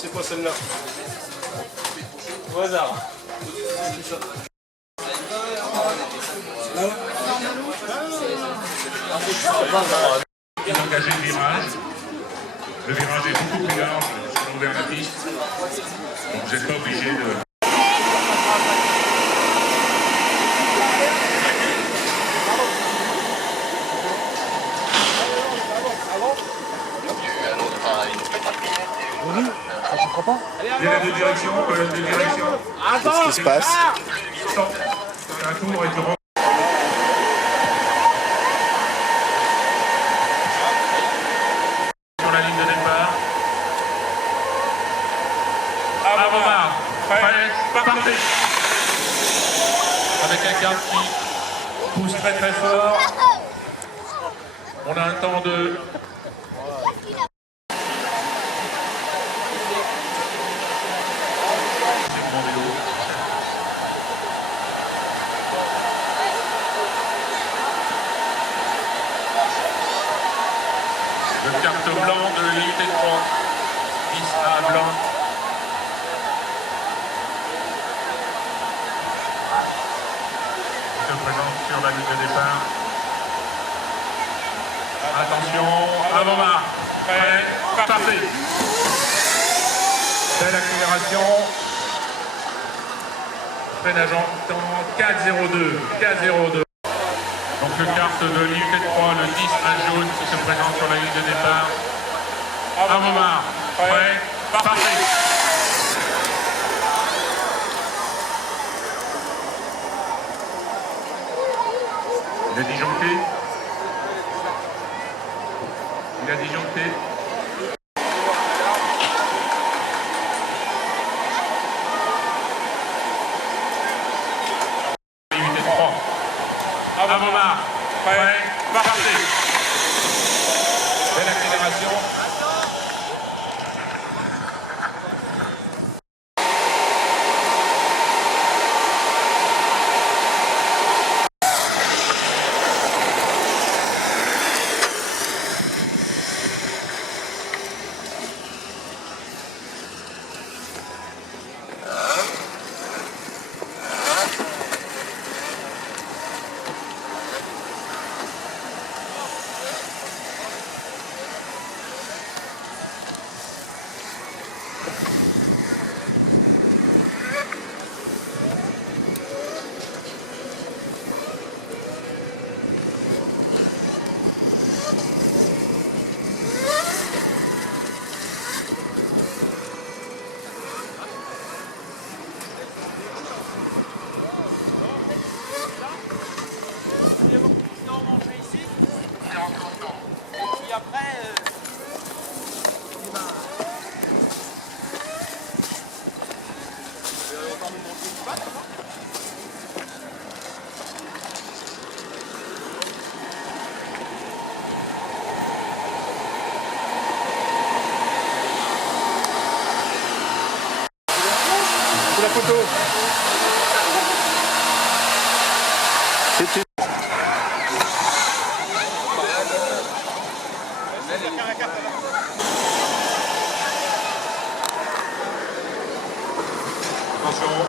C'est quoi celle-là? Au hasard. Engagé le virage. Le virage est beaucoup plus large selon vers la piste. Donc vous n'êtes pas obligé de... Il y a les deux directions, Qu'est-ce qui se passe? Stop. C'est un tour et tu rentres. Sur la ligne de départ. Avant-marche. Prêt, partez. Avec un kart qui pousse très très fort. On a un temps de... Le carte blanc de l'unité 3, 10A blanc. Se présente sur la ligne de départ. Attention, avant-marche, prêt, partez. Belle accélération. Freinage en temps 4-0-2, 4-0-2. Donc le carte de l'unité 3, le 10 à jaune qui se présente sur la ligne de départ. Avant-marche, prêt, partez. Il a disjoncté. Il a disjoncté. Unité 3. Avant-marche, prêt, partez. Belle accélération. La photo. C'est Attention.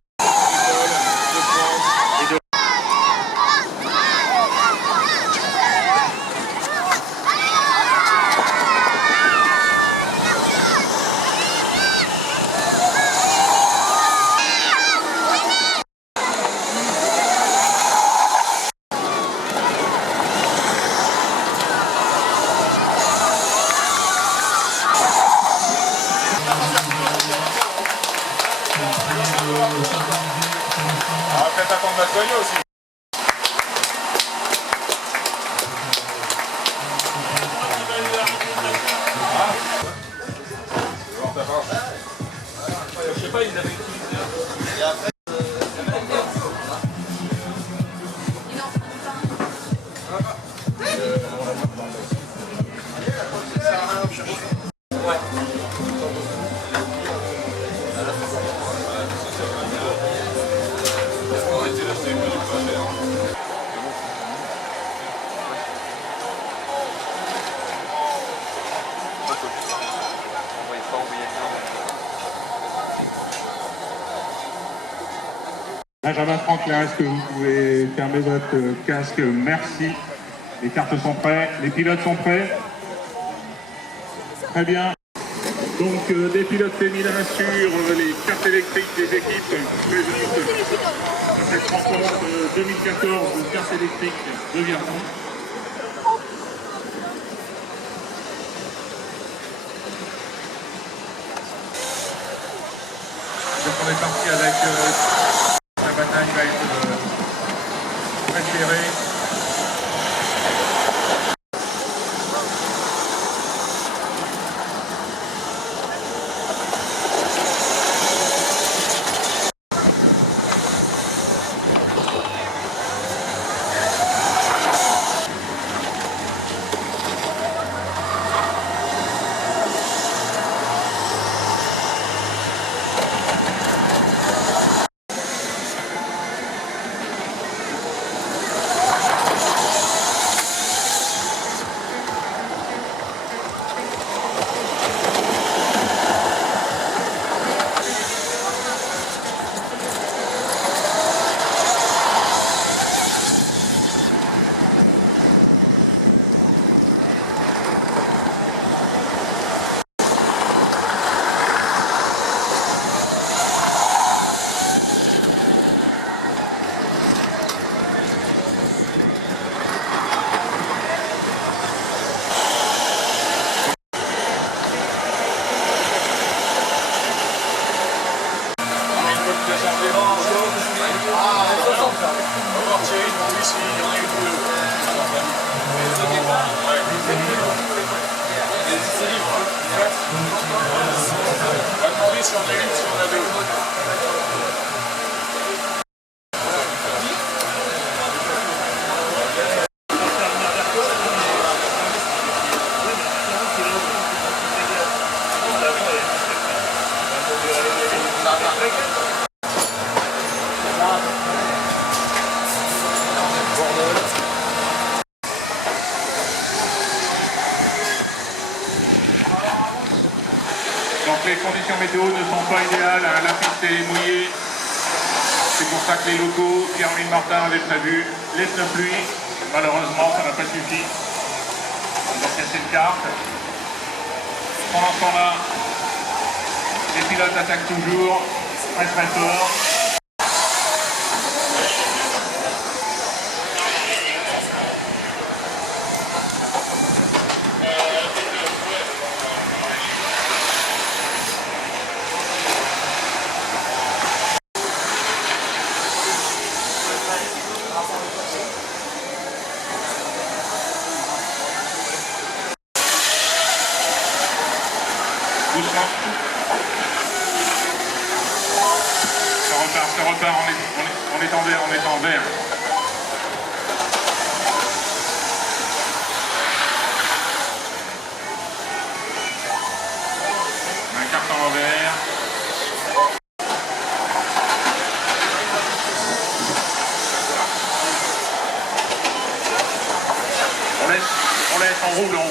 Faites attendre notre joyau aussi. Je sais pas, ils avaient utilisé. Benjamin Franklin, est-ce que vous pouvez fermer votre casque? Merci. Les cartes sont prêtes, les pilotes sont prêts. Très bien. Donc des pilotes féminins sur les cartes électriques des équipes présentes à cette rencontre 2014 de cartes électriques de Vierzon. Donc on est parti avec la bataille va être très serrée. Donc les conditions météo ne sont pas idéales, la piste est mouillée. C'est pour ça que les locaux, Pierre-Louis Martin avait prévu les pneus pluie. Malheureusement, ça n'a pas suffi. Ils ont cassé une carte. Pendant ce temps-là, les pilotes attaquent toujours très très fort. Doucement. Ça repart, on est en vert, on est en vert. Un carton en vert. On laisse, on roule, on roule.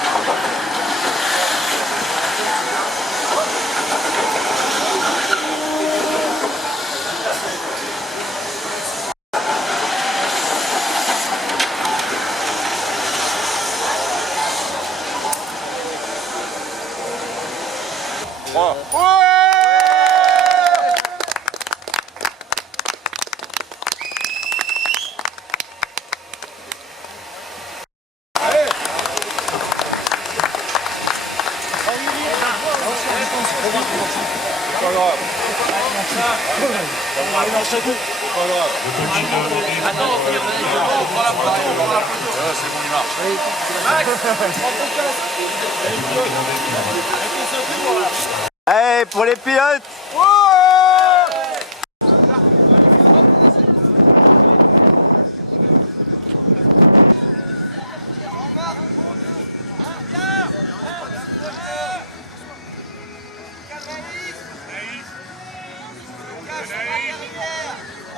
Allez, pour les pilotes.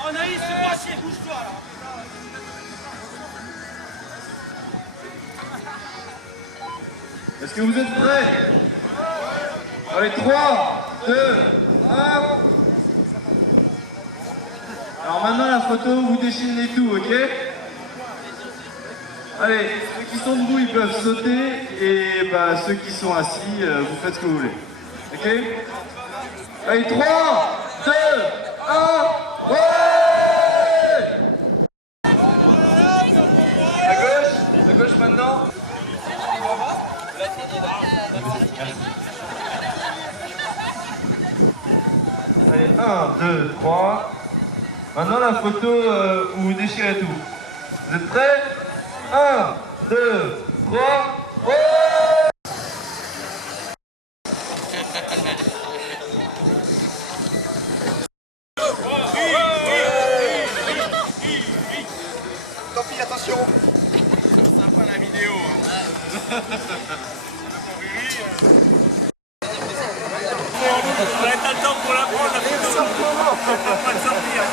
Oh Naïs, c'est pas chier, bouge-toi là. Est-ce que vous êtes prêts? Allez, 3, 2, 1. Alors Alors maintenant la photo, vous déchaînez tout, ok? Allez, ceux qui sont debout, ils peuvent sauter, et bah, ceux qui sont assis, vous faites ce que vous voulez. Ok? Allez, 3, 2, 1, ouais! À gauche maintenant. Allez, 1, 2, 3. Maintenant la photo où vous déchirez tout. Vous êtes prêts? 1, 2, 3, ouais! Tant pis, attention. Sympa la vidéo. On va être à temps pour la prendre la photo. On va pas le sortir.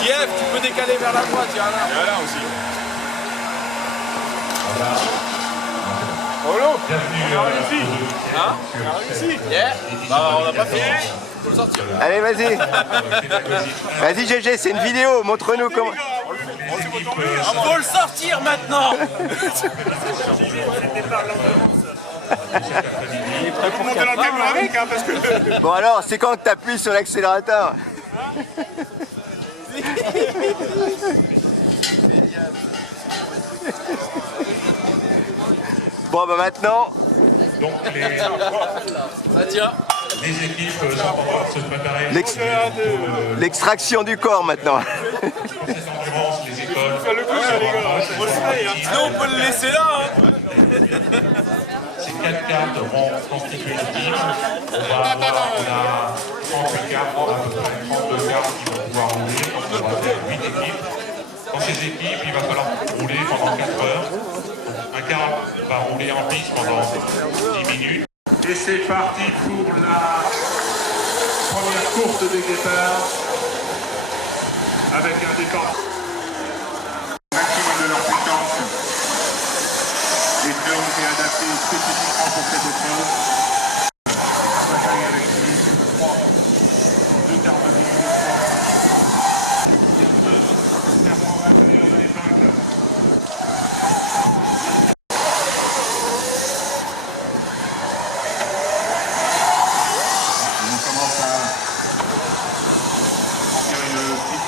Kiev, tu peux décaler vers la droite, il y a là. Il y a là aussi. Oh l'eau, on a réussi. Hein? On a réussi. Yeah. Bah on n'a pas fait. Faut le sortir. Allez, vas-y. Vas-y, GG, c'est une vidéo. Montre-nous comment. Faut le sortir maintenant. Faut monter dans le camion avec, hein, parce que... Bon, alors, c'est quand que t'appuies sur l'accélérateur? Bon, bah maintenant. Donc les équipes sont en train de se préparer. L'extraction du corps maintenant. Cette endurance, les écoles. Le coup, ça, les gars. Sinon, on peut le laisser là. Ces 4 cartes vont constituer une équipe. On va avoir 38 cartes, à peu près 32 cartes qui vont pouvoir rouler. Donc on va faire 8 équipes. Dans ces équipes, il va falloir rouler pendant 4 heures. Un quart va rouler en piste pendant 10 minutes. Et c'est parti pour la première course de départ avec un départ maximum de leur puissance. Les pneus ont été adaptés spécifiquement pour cette épreuve. On va travailler avec lui, c'est 3, 2 quarts de minute de 3. Il y a 2 serpents à l'intérieur de l'épingle. On commence à tirer le pic.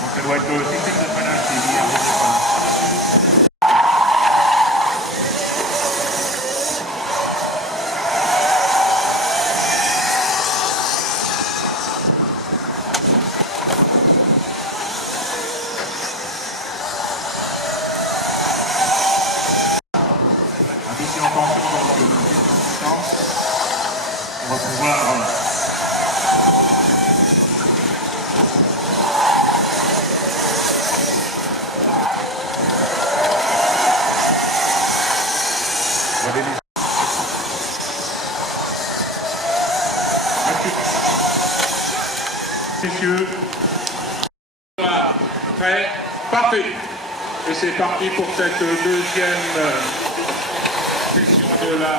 Donc ça doit être le système de freinage qui est lié au départ. Attention, attention, donc distance. On va pouvoir messieurs, prêt, partez. Et c'est parti pour cette deuxième session de la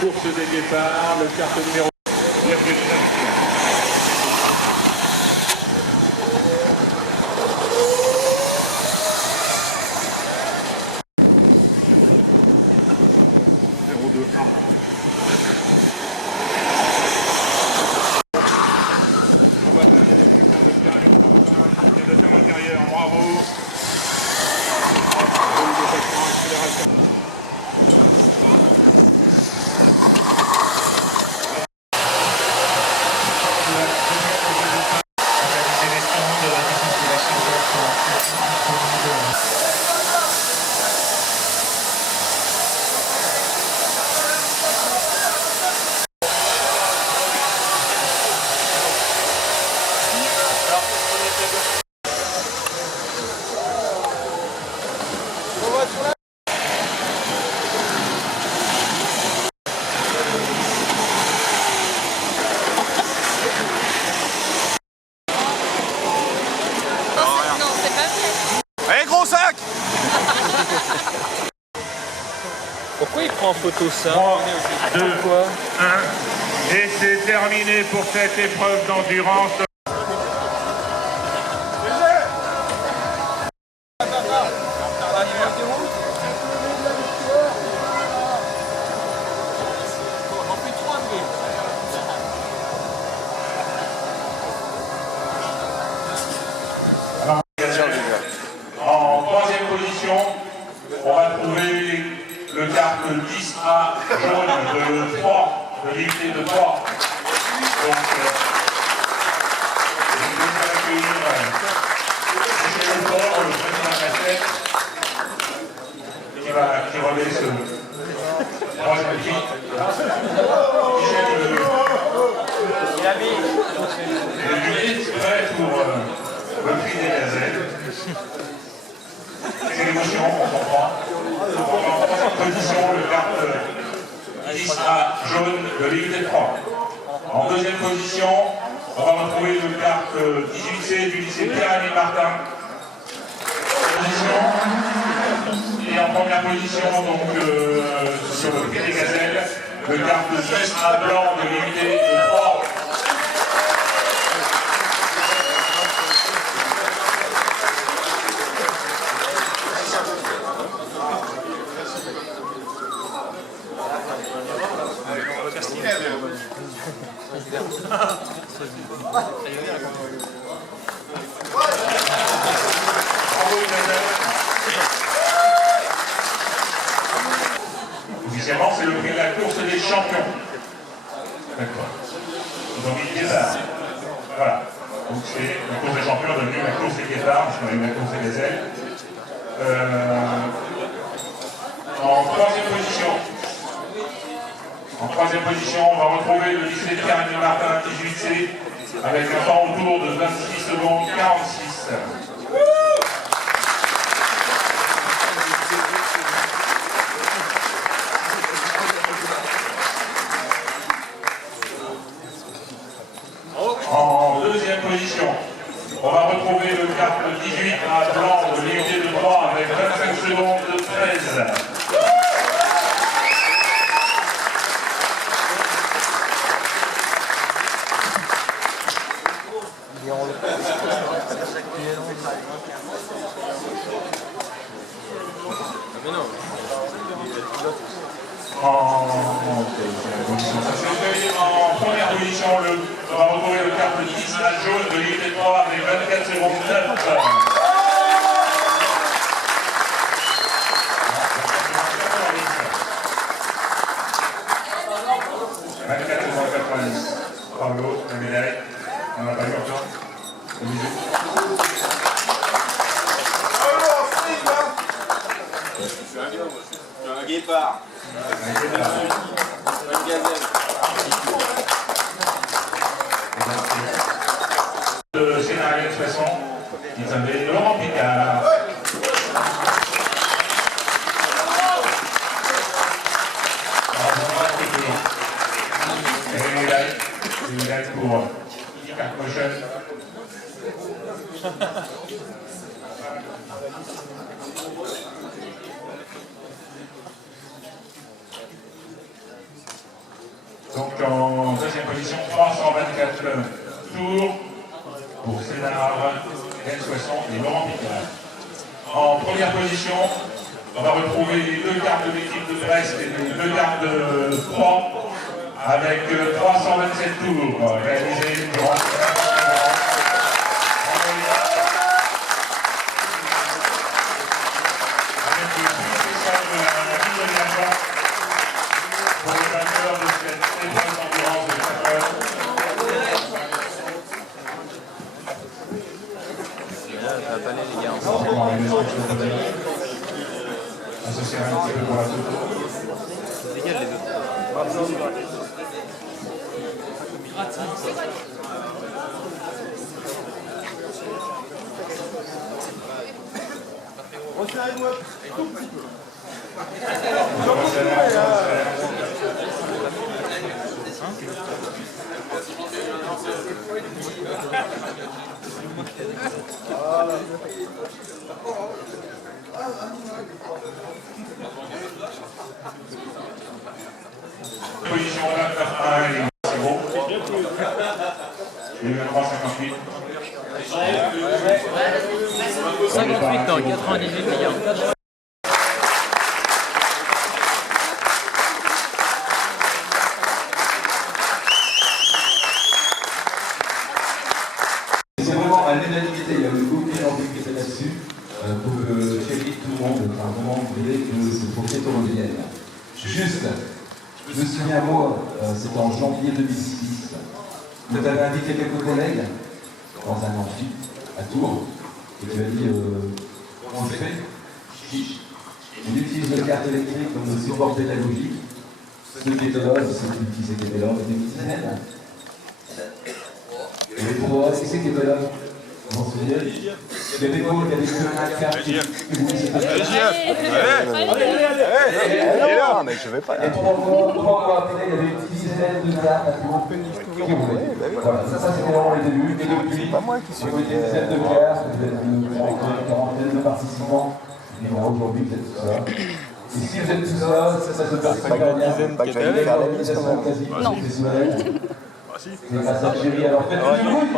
course des départs, le carte numéro 02A. On va terminer avec le quart de pierre de ferme intérieur, bravo. Accélération. prend en photo ça. 3, 2, 1. Et c'est terminé pour cette épreuve d'endurance. En troisième position, on va trouver le kart 10A jaune de 3, de l'unité de 3. Donc, je vais accueillir Michel Leport, le président de la cassette, qui remet ce troisième prix. Michel est prêt pour le prix des gazelles. C'est l'émotion, on comprend. En troisième position, le kart 10A jaune de l'unité 3. En deuxième position, on va retrouver le kart 18C du lycée Pierre-Aimé Martin. Et en première position, donc sur le prix des gazelles, le kart 10A blanc de l'unité 3. Officiellement, c'est le prix de la course des champions. D'accord. Ils ont mis le guépard. Voilà. Donc c'est la course des champions devenue la course des guépards, parce qu'on a eu la course des gazelles. En troisième position, on va retrouver le lycée Pierre-Aimé Martin 18C avec un temps autour de 26 secondes 46. En deuxième position, on va retrouver le kart 18 à blanc de l'unité de 3 avec 25 secondes de 13. En première position, on va retrouver le kart 10 à jaune de l'unité 3 avec 24 secondes 9. Pablo, la médaille. On n'a pas eu encore. Un guépard. Une gazelle. Le scénario de façon, il s'appelle Laurent Picard. Et il est pour Carte prochaine. Donc en deuxième position, 324 tours pour Cédar, N60 et Laurent Picard. En première position, on va retrouver les deux cartes de l'équipe de Brest et les deux cartes de 3 avec 327 tours réalisés durant pour le vainqueur de cette épreuve d'endurance de 4 heures. Les gars, Associer un petit peu pour la photo. c'est légal les deux. 58 dans 98 milliards. C'est vraiment à l'unanimité, il y a eu aucune envie qui était là-dessus pour que Thierry, tout le monde, enfin vraiment, vous voyez que c'est pour Kétorodienne. Juste, je me souviens, moi, c'était en janvier 2006, tu avais invité quelques collègues dans un amphi à Tours, et tu as dit, on le fait, on utilise le carte électrique comme support pédagogique. Ceux qui étaient là, ceux qui étaient là, étaient une dizaine. Et les trois, qui c'est qui était là? Vous vous souvenez? Il y avait quoi? Il y avait que un carte qui vous disait pas. Non, mais je vais pas. Et 3 mois après, il y avait une dizaine de cartes à tout qui roulaient. Voilà, ça c'était vraiment les débuts. Et depuis, on a des dizaines de cartes, une quarantaine de participants. Et voilà, aujourd'hui, vous êtes tout ça. Et si vous êtes tout ça, ça se passe pas bien. Pas que j'allais faire la liste quand même. Quasi professionnelle. C'est grâce à Thierry. Alors faites du bruit.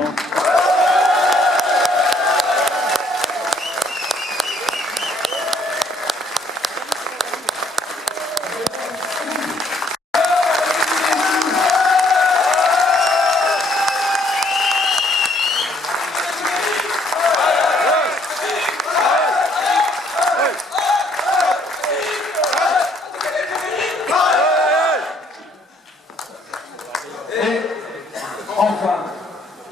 Enfin,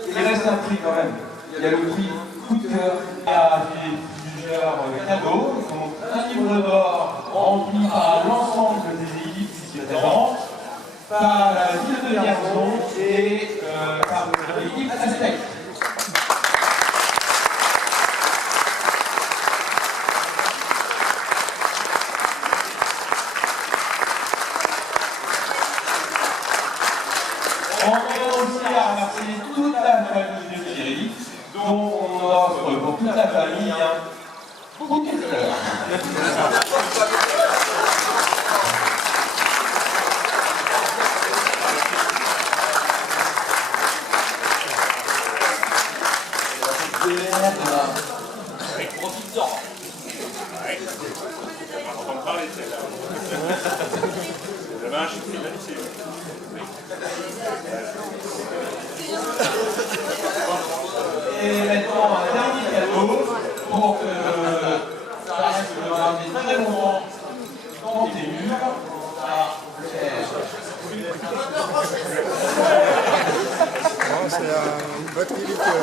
il reste un prix quand même. Il y a le prix coup de cœur. Il y a plusieurs cadeaux. Donc, un livre d'or rempli par l'ensemble des équipes ici présentes, par la ville de Vierzon et par l'équipe Aztec. On tient aussi à remercier toute la famille de Thierry, dont on offre pour toute la famille un bouquet de fleurs. Et maintenant un dernier cadeau pour que ça reste gardé très longtemps dans tes murs. C'est une batterie liqueur.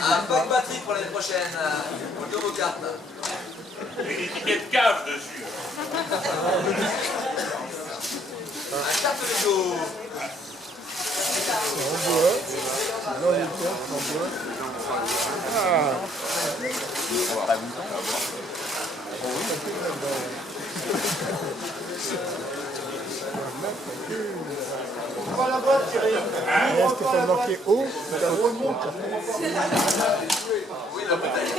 Un pack batterie pour l'année prochaine, de vos cartes. Avec une étiquette cave dessus. Un carte de Lego. En bois. Dans les cartes en bois. Ah. On va la boîte, Thierry. Est-ce que t'as marqué haut? T'as remonte. Oui, la bouteille.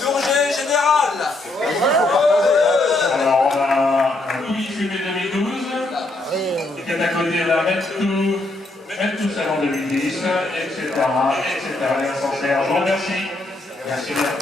Tourgé général. Alors on a un Louis Fumé 2012, qui est à côté là, mettre tout salon 2010, etc. Les ascenseurs. Je vous remercie. Merci bien.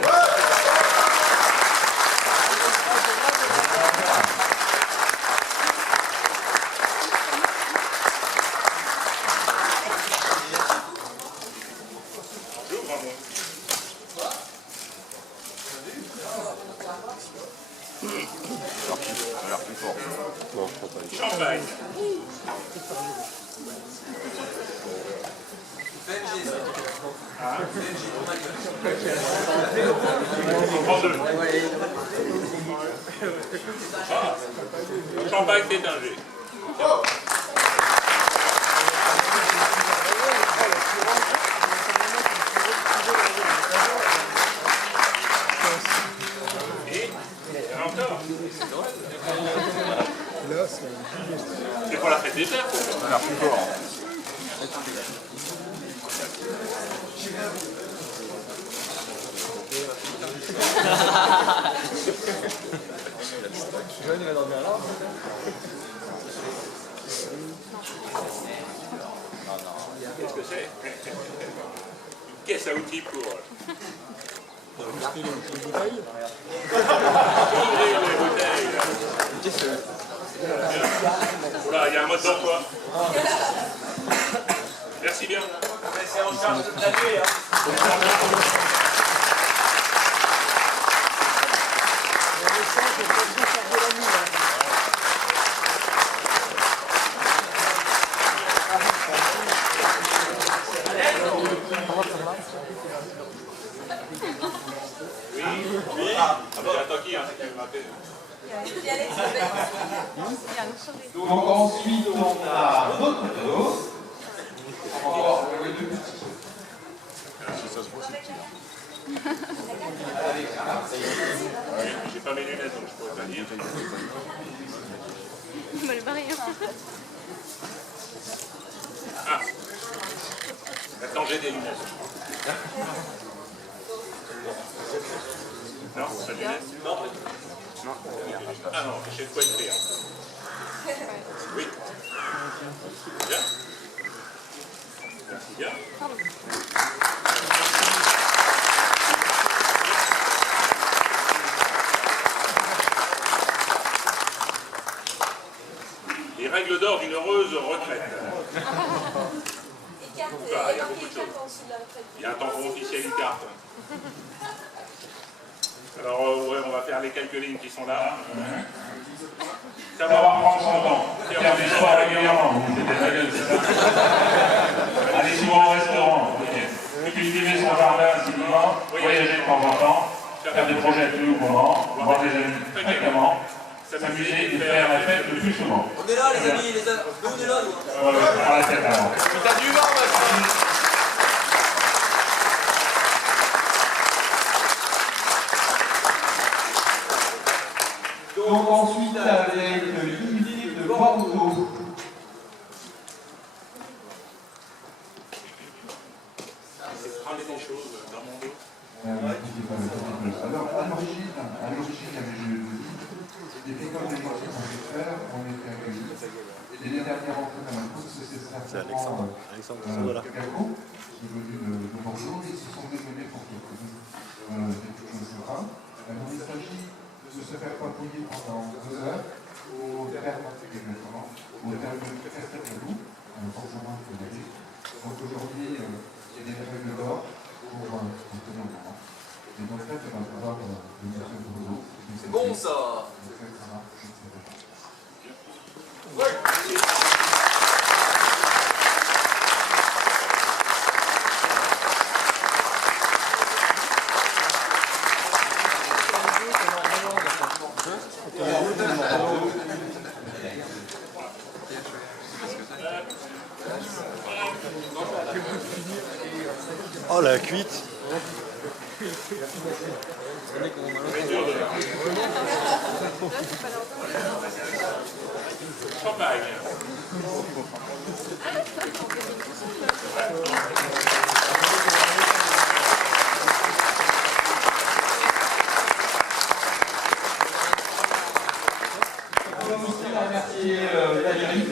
Champagne. Benji. Benji, pour ma gueule. On prend deux. Champagne, c'est un G. Et encore. C'est pour la fête des pères, quoi. Ça a l'air plus fort. Jeune, il va dormir là. Qu'est-ce que c'est? Une caisse à outils pour... Ouvrir les bouteilles. Ouvrir les bouteilles. Oula, il y a un mode d'emploi. Merci bien. C'est en charge de la nuit, hein. Oui. Ah bon, attends qui, hein, c'est qui m'a fait. Donc ensuite on a notre dos. Encore deux petits. J'ai pas mes lunettes donc je pourrais pas dire. Il va le barrer. Ah. Maintenant j'ai des lunettes. Non, pas de lunettes? Non. Non. Ah non, j'ai de quoi écrire. Oui. Bien. Merci bien. Les règles d'or d'une heureuse retraite. Il y a beaucoup de choses. Il y a un tampon officiel, une carte. Alors, ouais, on va faire les quelques lignes qui sont là. Savoir prendre son temps. Faire des choix régulièrement. C'était ta gueule, c'est ça. Aller souvent au restaurant. Cultiver son jardin assidûment. Voyager de temps en temps. Faire des projets plus ou moins. Voir des amis fréquemment. S'amuser et faire la fête le plus souvent. On est là, les amis, nous on est là, nous. Prends la tête avant. T'as du vent, maintenant. Donc ensuite avec l'unité de Bordeaux. Ramener des choses dans mon dos. Alors à l'origine, il y avait des écoles de métiers qu'on fait faire, on était accueillis. Et les dernières rentrées dans la course, c'est simplement Chicago, qui est venu de Bordeaux, et ils se sont démenés pour des choses sympas. Alors il s'agit de se faire papouiller pendant 2 heures au terme exactement, au terme de Castelnau, forcément il faut y aller. Donc aujourd'hui, il y a des règles d'or pour tenir le moment. Et donc là, tu vas pouvoir venir sur le boulot. C'est bon ça. Oh la cuite. Champagne. On va aussi remercier Valérie.